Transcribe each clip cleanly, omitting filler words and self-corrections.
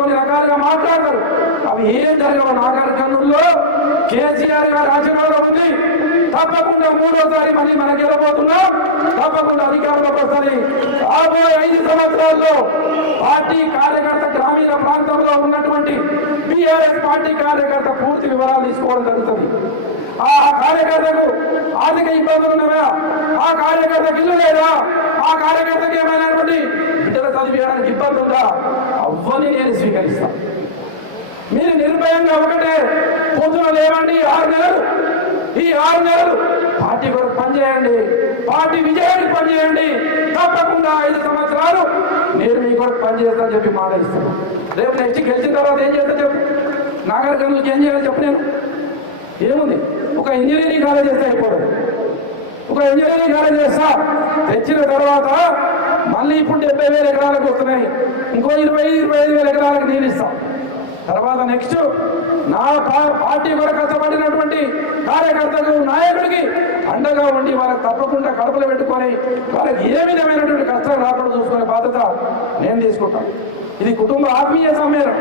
కొన్ని రకాలుగా మాట్లాడతారు. అవి ఏం జరగవు. నాగర్ కర్నూలులో కేసీఆర్ గారి ఆశీర్వాదం ఉంది. తప్పకుండా మూడోసారి మళ్ళీ మనకి వెళ్ళబోతున్నాం. తప్పకుండా అధికారంలోకి వస్తుంది. రాబోయే 5 సంవత్సరాల్లో పార్టీ కార్యకర్త గ్రామీణ ప్రాంతంలో ఉన్నటువంటి బీఆర్ఎస్ పార్టీ కార్యకర్త పూర్తి వివరాలు తీసుకోవడం జరుగుతుంది. ఆ కార్యకర్తకు ఆర్థిక ఇబ్బందులు ఉన్నవా, ఆ కార్యకర్తకు ఇల్లు లేదా, ఆ కార్యకర్తకు ఏమైనటువంటి బిడ్డలు చదివించడానికి ఇబ్బంది ఉందా, అవ్వని నేను స్వీకరిస్తాను. మీరు నిర్భయంగా ఒకటే పొద్దున లేవండి. 6 నెలలు, ఈ 6 నెలలు పార్టీ కొరకు పనిచేయండి, పార్టీ విజయానికి పనిచేయండి. తప్పకుండా 5 సంవత్సరాలు నేను మీ కొరకు పనిచేస్తానని చెప్పి మాట ఇస్తాను. రేపు నెక్స్ట్ గెలిచిన తర్వాత ఏం చేస్తా చెప్పు. నాగర్ కర్నూలుకి ఏం చేయాలో చెప్పు. నేను ఏముంది, ఒక ఇంజనీరింగ్ కాలేజ్ చేస్తే అయిపోతుంది. ఒక ఇంజనీరింగ్ కాలేజ్ చేస్తా. తెచ్చిన తర్వాత మళ్ళీ ఇప్పుడు 70,000 ఎకరాలకు వస్తున్నాయి. ఇంకో 25,000 ఎకరాలకు నీళ్ళు ఇస్తాం. తర్వాత నెక్స్ట్ నా పార్టీ కూడా కష్టపడినటువంటి కార్యకర్తకు నాయకుడికి అండగా ఉండి వాళ్ళకి తప్పకుండా కడుపులు పెట్టుకొని వాళ్ళకి ఏ విధమైనటువంటి కష్టాలు రాకుండా చూసుకునే బాధ్యత నేను తీసుకుంటాను. ఇది కుటుంబ ఆత్మీయ సమ్మేళనం.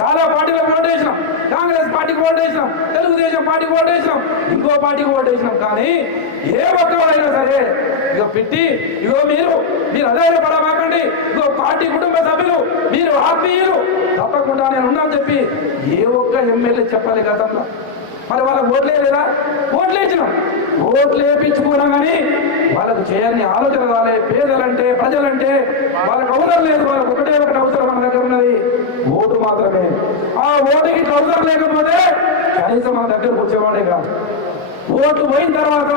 చాలా పార్టీలకు ఓటు వేసినాం. కాంగ్రెస్ పార్టీకి ఓటు వేసినాం, తెలుగుదేశం పార్టీకి ఓటు వేసినాం, ఇంకో పార్టీకి ఓటు వేసినాం. కానీ ఏ ఒక్కరైనా సరే ఇక పెట్టి మీరు అధైర్యపడమాకండి. ఇగో పార్టీ కుటుంబ సభ్యులు, మీరు ఆత్మీయులు, తప్పకుండా నేను ఉన్నాను చెప్పి ఏ ఒక్క ఎమ్మెల్యే చెప్పాలి గతంలో. మరి వాళ్ళకి ఓట్లే లేదా? ఓట్లు వేసినాం. ఓట్లు వేయించుకున్నాం కానీ వాళ్ళకు చేయని ఆలోచన రాలే. పేదలంటే ప్రజలంటే వాళ్ళకి అవసరం లేదు. వాళ్ళకి ఒకటే ఒకటి అవసరం మన దగ్గర ఉన్నది, ఓటు మాత్రమే. ఆ ఓటుకి అవసరం లేకపోతే కనీసం మన దగ్గరకు వచ్చేవాడే కాదు. ఓటు పోయిన తర్వాత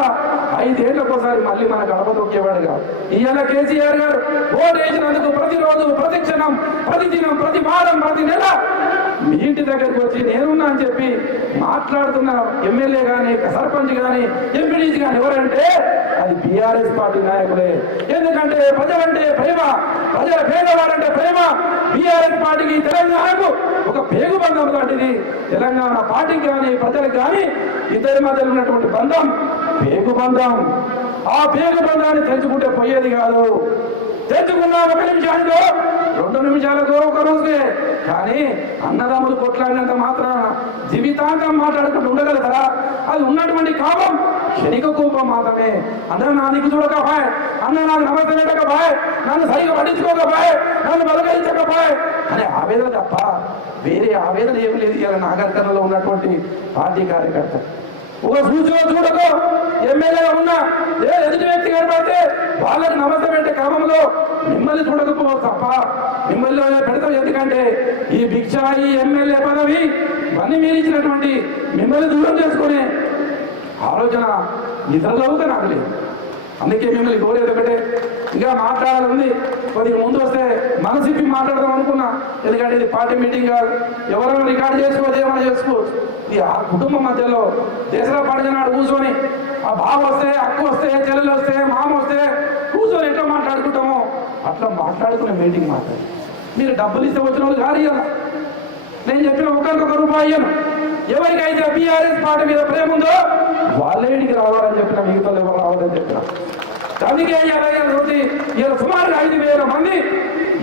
5 ఏళ్లకోసారి మళ్ళీ మన గడప తొక్కేవాడు కాదు. ఇవాళ కేసీఆర్ గారు ఓటు వేసినందుకు ప్రతిరోజు, ప్రతి క్షణం, ప్రతి దినం, ప్రతి వారం, ప్రతి నెల మీ ఇంటి దగ్గరికి వచ్చి నేనున్నా అని చెప్పి మాట్లాడుతున్న ఎమ్మెల్యే కానీ, సర్పంచ్ కానీ, ఎంపీడీసీ కానీ ఎవరంటే అది బీఆర్ఎస్ పార్టీ నాయకులే. ఎందుకంటే ప్రజలంటే ప్రేమ, ప్రజల పేదవాడంటే ప్రేమ. బీఆర్ఎస్ పార్టీకి తెలంగాణకు ఒక పేగుబంధం లాంటిది. తెలంగాణ పార్టీకి కానీ, ప్రజలకు కానీ ఇద్దరి మధ్యలో ఉన్నటువంటి బంధం పేగుబంధం. ఆ పేగుబంధాన్ని తెంచుకుంటే పోయేది కాదు. తెంచుకున్నా 1 నిమిషానికో 2 నిమిషాలకో ఒక రోజుకే. కానీ అన్నదమ్ములు కొట్లాడినంత మాత్రాన జీవితాంతం మాట్లాడుకుంటూ ఉండగలుగుతారా? అది ఉన్నటువంటి కామం క్షణిక కోపం మాత్రమే. అన్న నా దిక్కు చూడకపోయే, అన్న నాకు నమస్తే పెట్టకపోయే, నన్ను సరిగా పట్టించుకోకపోయే, నన్ను బలకరించకపోయే అనే ఆవేదన తప్ప వేరే ఆవేదన ఏమి లేదు. ఇలా నాగర్ కర్నూలులో ఉన్నటువంటి పార్టీ కార్యకర్త ఒక చూడకో ఎమ్మెల్యేగా ఉన్నా ఎదుటి వ్యక్తి కనబడితే వాళ్ళకి నమస్తే పెట్టే క్రమంలో మిమ్మల్ని చూడకపోవచ్చు తప్ప మిమ్మల్ని పెడతాం. ఎందుకంటే ఈ భిక్ష, ఈ ఎమ్మెల్యే పదవి ఇవన్నీ మీరు ఇచ్చినటువంటి మిమ్మల్ని దూరం చేసుకునే ఆలోచన ఇతరులవుతా నాకు లేదు. అందుకే మిమ్మల్ని కోరేది ఒకటే, ఇంకా మాట్లాడాలి. కొద్దిగా ముందు వస్తే మనసిప్పి మాట్లాడదాం అనుకున్నా. ఎందుకంటే ఇది పార్టీ మీటింగ్ కాదు. ఎవరైనా రికార్డు చేసుకోవచ్చు, ఏమైనా చేసుకోవచ్చు. ఇది ఆ కుటుంబం మధ్యలో దేశంలో పడినాడు కూర్చొని ఆ బావ వస్తే, అక్క వస్తే, చెల్లెలు వస్తే, మామ వస్తే కూర్చొని ఎట్లా మాట్లాడుకుంటామో అట్లా మాట్లాడుకునే మీటింగ్ మాట్లాడి మీరు డబ్బులు ఇస్తే వచ్చిన వాళ్ళు కాదు. ఇవ్వాలి నేను చెప్పిన ఒకరికొక రూపాయి ఇయ్యను. ఎవరికైతే బీఆర్ఎస్ పార్టీ మీద ప్రేమ ఉందో వాళ్ళే ఇంటికి రావాలని చెప్పిన, మిగతా ఎవరు రావాలని చెప్పిన. అందుకే ఇలా సుమారుగా 5,000 మంది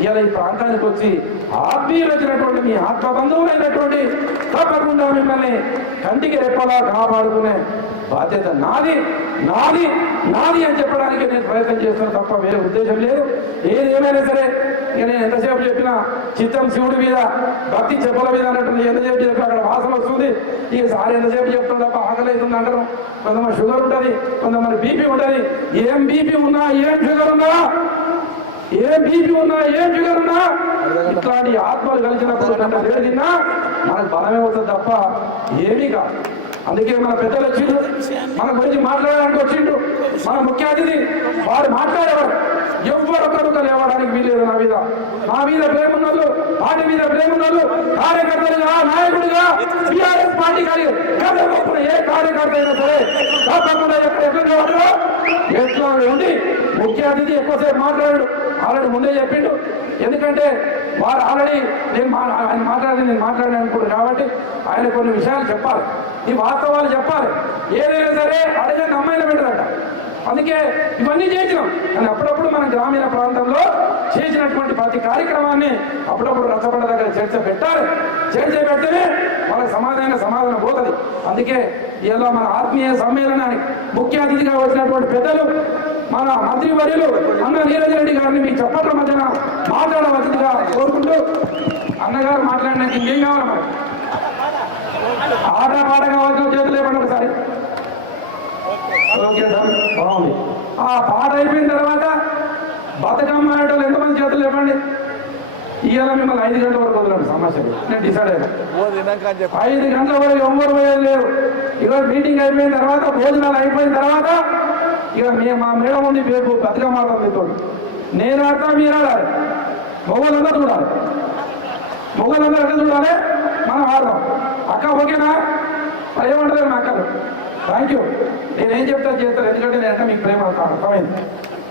ఇలా ఈ ప్రాంతానికి వచ్చి ఆత్మీయులు వచ్చినటువంటి మీ ఆత్మ బంధువులైనటువంటి తప్పకుండా మిమ్మల్ని కంటికి రెప్పలా కాపాడుకునే బాధ్యత నాది నాది నాది అని చెప్పడానికి నేను ప్రయత్నం చేస్తున్నాను తప్ప వేరే ఉద్దేశం లేదు. ఏది ఏమైనా సరే ఇక నేను ఎంతసేపు చెప్పినా చిత్తం శివుడి మీద, భక్తి చెప్పుల మీద అన్నట్టు ఎంతసేపు చెప్పినా అక్కడ వాసన వస్తుంది. ఇక సారి ఎంతసేపు చెప్తున్నా తప్ప ఆకలి అవుతుంది అంటారు. కొంతమంది షుగర్ ఉంటుంది, కొంతమంది బీపీ ఉంటుంది. ఏం బీపీ ఉన్నా, ఏం షుగర్ ఉన్నా, ఏ బీపీ ఉన్నా, ఏం షుగర్ ఉన్నా ఇట్లాంటి ఆత్మలు కలిసినప్పుడు వేడి తిన్నా మనకు బలమే అవుతుంది తప్ప ఏమీ కాదు. అందుకే మన పెద్దలు వచ్చిండు, మన గురించి మాట్లాడడానికి వచ్చిండు మన ముఖ్య అతిథి. వారు మాట్లాడేవారు ఎవరొకరు లేవడానికి వీలేదు. నా మీద ప్రేమ ఉన్నోళ్ళు, పార్టీ మీద ప్రేమ ఉన్నోళ్ళు, కార్యకర్తలుగా, నాయకుడిగా బీఆర్ఎస్ పార్టీ ఏ కార్యకర్త అయినా సరే తప్పకుండా ఎట్లా ఉండి ముఖ్య అతిథి ఎక్కువసేపు మాట్లాడాడు. ఆల్రెడీ ముందే చెప్పిండు. ఎందుకంటే వారు ఆల్రెడీ ఆయన నేను మాట్లాడాను అనుకుంటున్నాను కాబట్టి ఆయన కొన్ని విషయాలు చెప్పాలి, ఈ వాస్తవాలు చెప్పాలి. ఏదైనా సరే అడగని అమ్మాయిలు పెట్టారట. అందుకే ఇవన్నీ చేసినాం. కానీ అప్పుడప్పుడు మన గ్రామీణ ప్రాంతంలో చేసినటువంటి ప్రతి కార్యక్రమాన్ని అప్పుడప్పుడు రచ్చబండ దగ్గర చర్చ పెట్టాలి. చర్చ పెడితేనే వాళ్ళకి సమాధానం పోతుంది. అందుకే ఇలా మన ఆత్మీయ సమ్మేళనానికి ముఖ్య అతిథిగా వచ్చినటువంటి పెద్దలు మన మంత్రివర్యులు అన్న నీరజ్ రెడ్డి గారిని మీ చప్పట్ల మధ్యన మాట్లాడవలసిందిగా కోరుకుంటూ, అన్నగారు మాట్లాడినాక ఇంకేం కావాలి మరి? ఆట పాట కావాల్సిన చేతులు లేకుండా ఒకసారి. ఓకే సార్, బాగుంది. ఆ పాట అయిపోయిన తర్వాత బతుకమ్మ ఆటలు ఎంతమంది చేతులు లేపండి. ఇవాళ మిమ్మల్ని 5 గంటల వరకు వదలండి. సమస్యలు నేను డిసైడ్ అయ్యాను. 5 గంటల వరకు ఎవరు పోయేది లేరు. ఈరోజు మీటింగ్ అయిపోయిన తర్వాత, భోజనాలు అయిపోయిన తర్వాత ఇక మా మేడం ఉంది, రేపు బతుకమ్మ ఆడతాం మీతో. నేను ఆడతా, మీరు ఆడాలి. మొగలందరూ చూడాలి, మొగలందరూ ఎక్కడ చూడాలి, మనం ఆడదాం. అక్క ఓకేనా? మరి ఏమంటారు మా అక్కలు? Thank you. నేనేం చెప్తా చేస్తాను, ఎందుకంటే నేను అంటే మీకు ప్రేమ అర్థమైంది.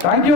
Thank you.